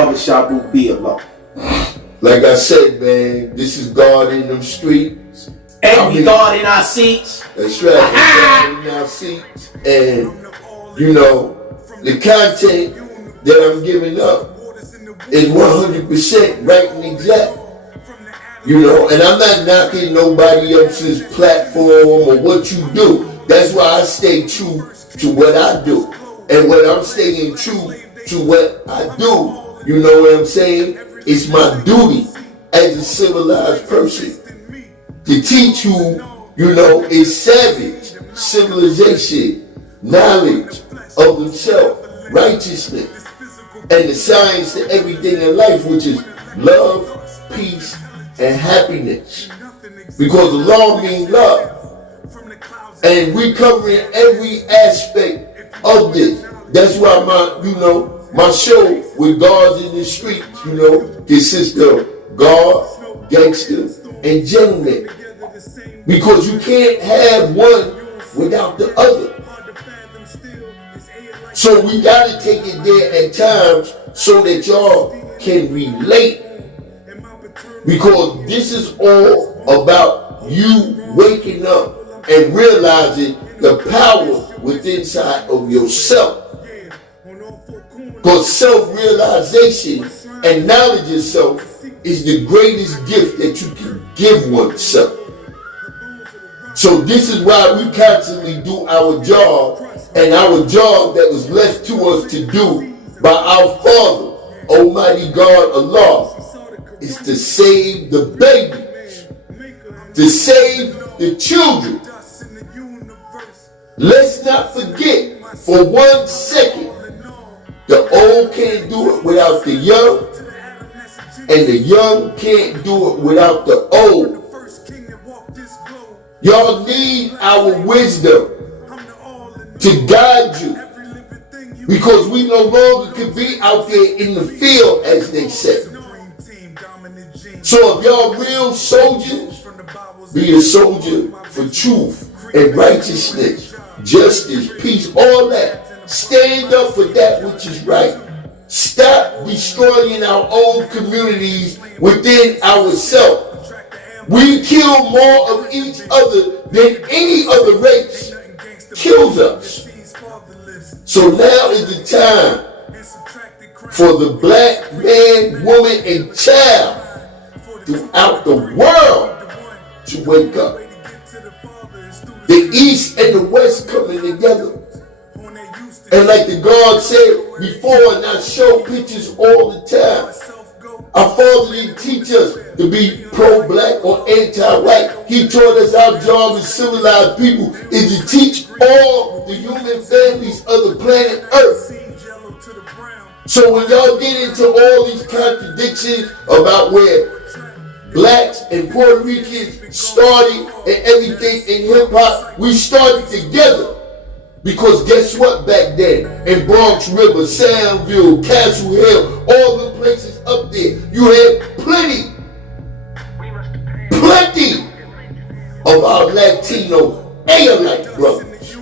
Brother Shabu be Allah. Like I said, man, this is God in them streets. And we God in our seats. That's right. God in our seats. And, you know, the content that I'm giving up is 100% right and exact. You know, and I'm not knocking nobody else's platform or what you do. That's why I stay true to what I do. And when I'm staying true to what I do, you know what I'm saying? It's my duty as a civilized person to teach you know, is savage, civilization, knowledge of themselves, righteousness, and the science to everything in life, which is love, peace, and happiness. Because law means love. And we covering every aspect of this. That's why my show with Guards in the Streets, you know, consists of God, gangsters, and gentlemen. Because you can't have one without the other. So we gotta take it there at times so that y'all can relate. Because this is all about you waking up and realizing the power within inside of yourself. Because self-realization and knowledge of self is the greatest gift that you can give oneself. So this is why we constantly do our job, and our job that was left to us to do by our Father, Almighty God Allah, is to save the babies, to save the children. Let's not forget for 1 second, the old can't do it without the young, and the young can't do it without the old. Y'all need our wisdom to guide you, because we no longer can be out there in the field, as they say. So if y'all real soldiers, be a soldier for truth and righteousness, justice, peace, all that. Stand up for that which is right. Stop destroying our own communities within ourselves. We kill more of each other than any other race kills us. So now is the time for the black man, woman, and child throughout the world to wake up. The East and the West coming together. And like the God said before, and I show pictures all the time. Our Father didn't teach us to be pro-black or anti-white. He taught us our job as civilized people is to teach all the human families of the planet Earth. So when y'all get into all these contradictions about where blacks and Puerto Ricans started and everything in hip-hop, we started together. Because guess what, back then, in Bronx River, Soundville, Castle Hill, all the places up there, you had plenty of our Latino Aolite brothers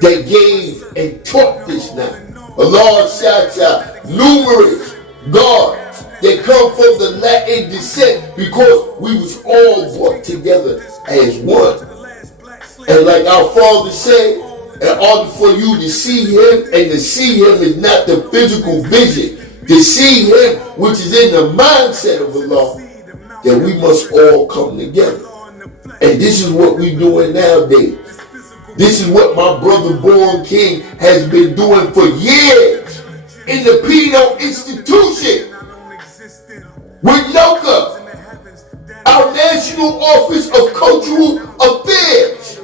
that gave and taught this now. A large shout out, numerous guards that come from the Latin descent, because we was all brought together as one. And like our Father said, in order for you to see Him, and to see Him is not the physical vision, to see Him, which is in the mindset of Allah, that we must all come together. And this is what we're doing nowadays. This is what my brother Born King has been doing for years in the Pino Institution with NOGE, our National Office of Cultural Affairs.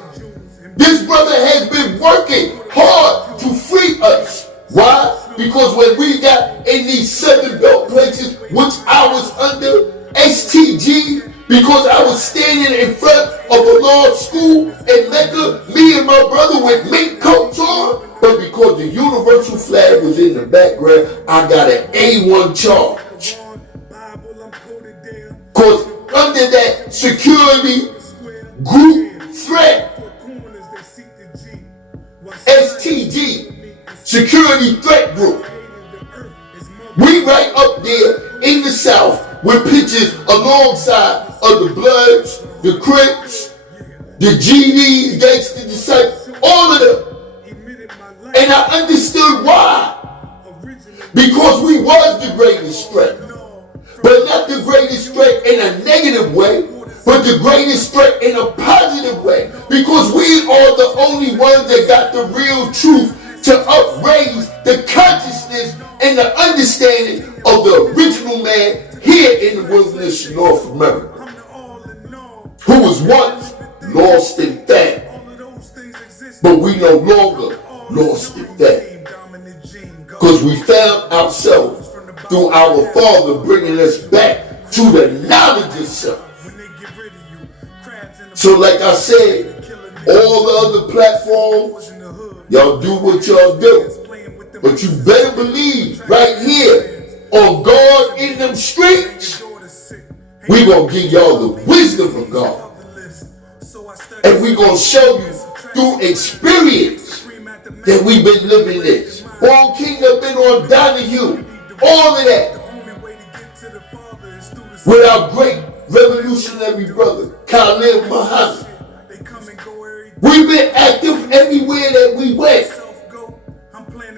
This brother has been working hard to free us. Why? Because when we got in these 7 belt places, which I was under STG, because I was standing in front of a large school in Mecca, me and my brother with mink coats on, but because the universal flag was in the background, I got an A1 charge. Because under that security group threat, STG, Security Threat Group, We right up there in the South with pictures alongside of the Bloods, the Crips, the GDs, Gangsta Disciples, all of them. And I understood why. Because we was the greatest threat. But not the greatest threat in a negative way, but the greatest threat in a positive way. Because we are the only ones that got the real truth to upraise the consciousness and the understanding of the original man here in the wilderness of North America, who was once lost in fact, but we no longer lost in fact. Because we found ourselves through our Father bringing us back to the knowledge of self. So like I said, all the other platforms, y'all do what y'all do. But you better believe right here on God in them streets, we gonna give y'all the wisdom of God. And we gonna show you through experience that we've been living this. Born King have been on Donahue, all of that. With our great revolutionary brother, Khalid Muhammad. We've been active everywhere that we went.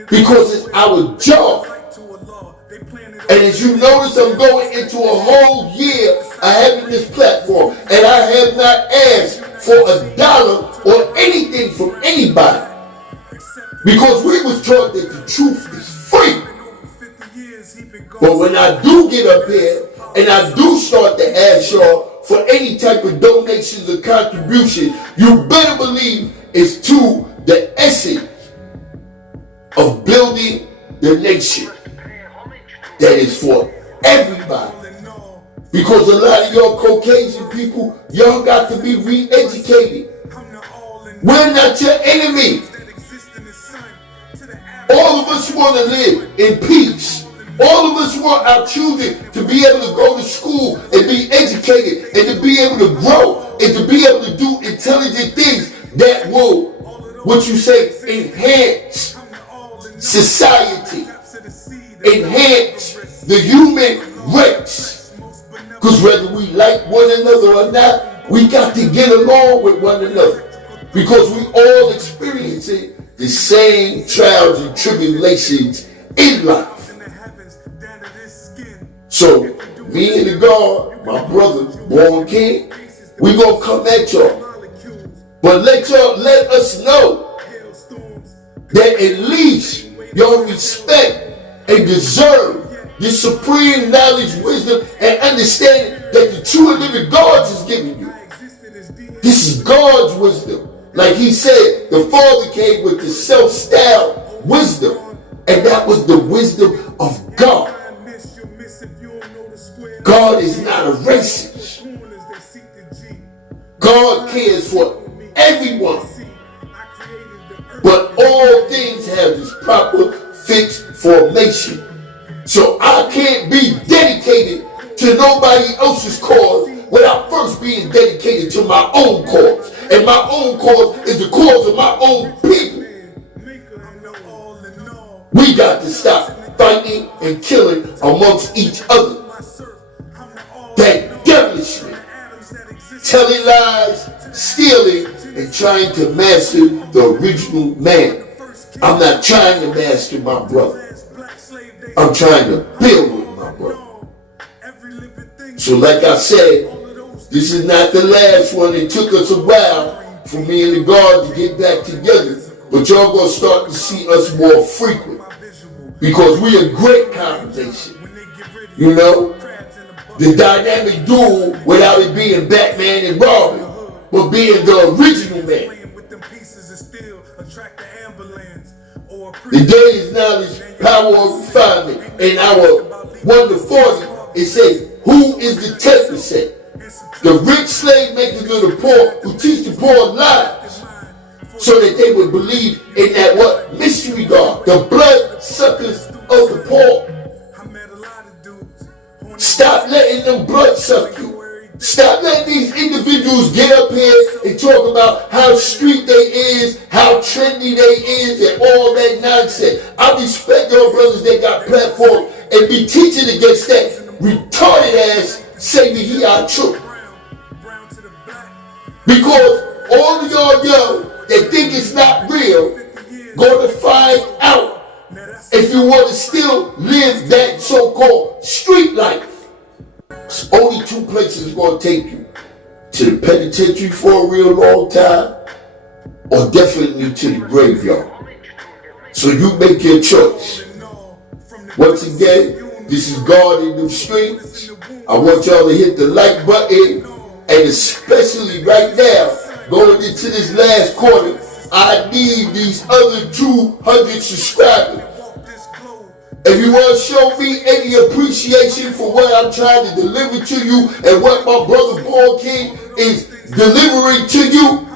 Because it's our job. And as you notice, I'm going into a whole year of having this platform. And I have not asked for $1 or anything from anybody. Because we was taught that the truth is free. But when I do get up here and I do start to ask y'all for any type of donations or contribution, you better believe it's to the essence of building the nation that is for everybody. Because a lot of y'all Caucasian people, y'all got to be re-educated. We're not your enemy. All of us want to live in peace. All of us want our children to be able to go to school and be educated and to be able to grow and to be able to do intelligent things that will, what you say, enhance society, enhance the human race. Because whether we like one another or not, we got to get along with one another. Because we all experiencing the same trials and tribulations in life. So, me and the God, my brother, Born King, we gonna come at y'all. But let us know that at least y'all respect and deserve the supreme knowledge, wisdom, and understanding that the true and living God is giving you. This is God's wisdom. Like he said, the Father came with the self-styled wisdom. And that was the wisdom of God. God is not a racist. God cares for everyone. But all things have this proper fixed formation. So I can't be dedicated to nobody else's cause without first being dedicated to my own cause. And my own cause is the cause of my own people. We got to stop fighting and killing amongst each other. That devilishly telling lies, stealing, and trying to master the original man. I'm not trying to master my brother. I'm trying to build with my brother. So like I said, this is not the last one. It took us a while for me and the God to get back together. But y'all gonna start to see us more frequent. Because we a great combination. You know? The dynamic duel without it being Batman and Robin, but being the original man. The day is knowledge, power of refinement. In our 1 to 40, it says, who is the 10%? The rich slave makers of the poor who teach the poor lies so that they would believe in that what? Mystery God, the blood suckers of the poor. Stop letting them blood suck you. Stop letting these individuals get up here and talk about how street they is, how trendy they is, and all that nonsense. I respect your brothers that got platforms and be teaching against that retarded ass Savior he our truth. Because all of y'all young that think it's not real, gonna find out if you want to still live that so-called street life. It's only two places gonna take you. To the penitentiary for a real long time, or definitely to the graveyard. So you make your choice. Once again, this is God in the streets. I want y'all to hit the like button, and especially right now, going into this last quarter, I need these other 200 subscribers. If you want to show me any appreciation for what I'm trying to deliver to you and what my brother Born King is delivering to you,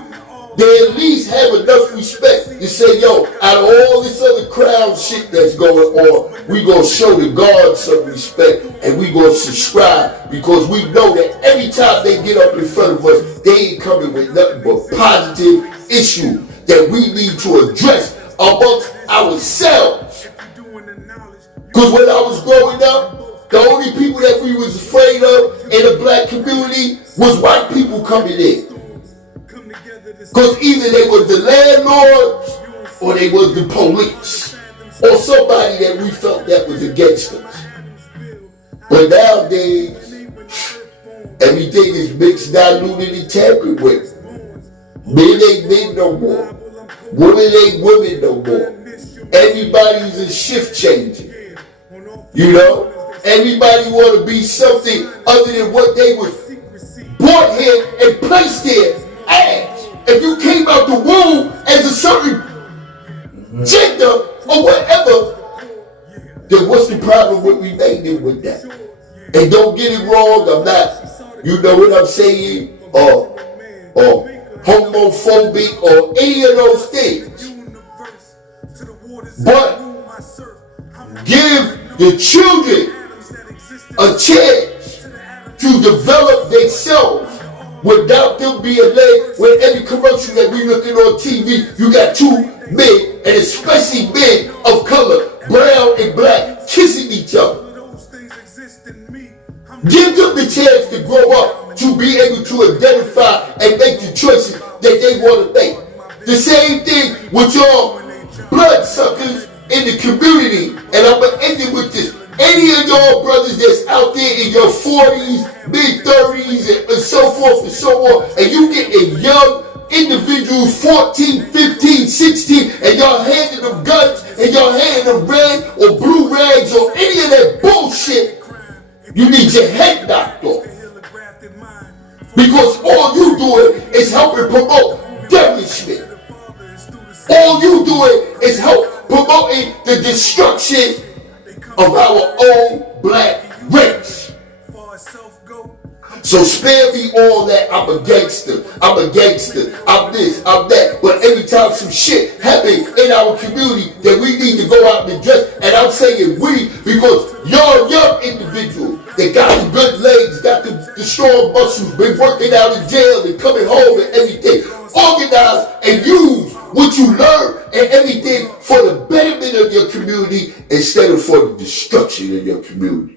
they at least have enough respect to say, yo, out of all this other crowd shit that's going on, we gonna show the God some respect and we gonna subscribe, because we know that every time they get up in front of us, they ain't coming with nothing but positive issue that we need to address amongst ourselves. Because when I was growing up, the only people that we was afraid of in the black community was white people coming in. Because either they was the landlords or they was the police or somebody that we felt that was against us. But nowadays, everything is mixed, diluted, and tampered with. Men ain't men no more. Women ain't women no more. Everybody's a shift changer. You know? Everybody want to be something other than what they was brought here and placed here as. If you came out the womb as a certain gender or whatever, then what's the problem with remaining with that? And don't get it wrong, I'm not, you know what I'm saying, or homophobic or any of those things. But give the children a chance to develop themselves without them being led. With every commercial that we looking on TV, you got two men, and especially men of color, brown and black, kissing each other. Give them the chance to grow up, to be able to identify and make the choices that they want to make. The same thing with y'all bloodsuckers in the community, and I'm going to end it with this. Any of y'all brothers that's out there in your 40s, mid-30s, and so forth and so on, and you get a young individuals, 14, 15, 16, and y'all handing them guns, and y'all handing them red or blue rags or any of that bullshit, you need your head knocked off. Because all you doing is helping promote demolishment. All you doing is help promoting the destruction of our own black race. So spare me all that I'm a gangster, I'm this, I'm that. But every time some shit happens in our community, that we need to go out and address. And I'm saying we, because y'all young individuals that got the good legs, got the strong muscles, been working out in jail and coming home and everything. Organize and use what you learn and everything for the betterment of your community instead of for the destruction of your community.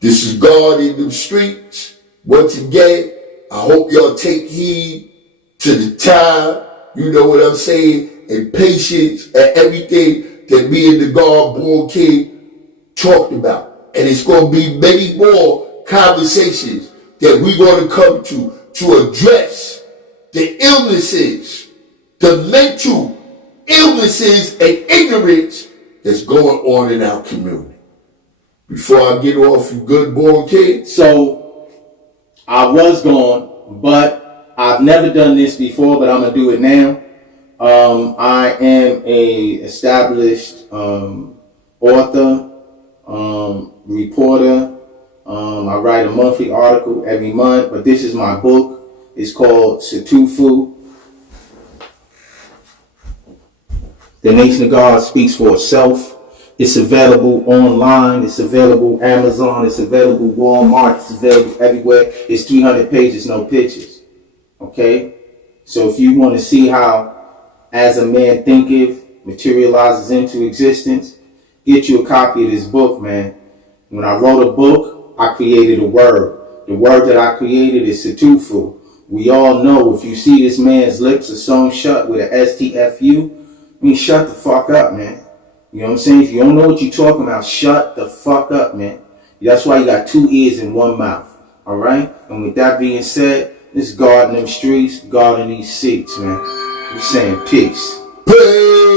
This is God in the streets. Once again, I hope y'all take heed to the time, you know what I'm saying, and patience and everything that me and the God Born King talked about. And it's going to be many more conversations that we're going to come to address the illnesses, the mental illnesses and ignorance that's going on in our community. Before I get off, you good, Born King? So, I was gone, but I've never done this before, but I'm going to do it now. I am a established author, reporter. I write a monthly article every month, but this is my book. It's called Situfu. The Nation of God Speaks for Itself. It's available online. It's available Amazon. It's available Walmart. It's available everywhere. It's 300 pages, no pictures. Okay? So if you want to see how As a Man Thinketh materializes into existence, get you a copy of this book, man. When I wrote a book, I created a word. The word that I created is Satufu. We all know if you see this man's lips are sewn shut with an STFU, I mean, shut the fuck up, man. You know what I'm saying? If you don't know what you're talking about, shut the fuck up, man. That's why you got 2 ears and 1 mouth. All right? And with that being said, let's guard them streets, guarding these seats, man. We saying peace. Peace.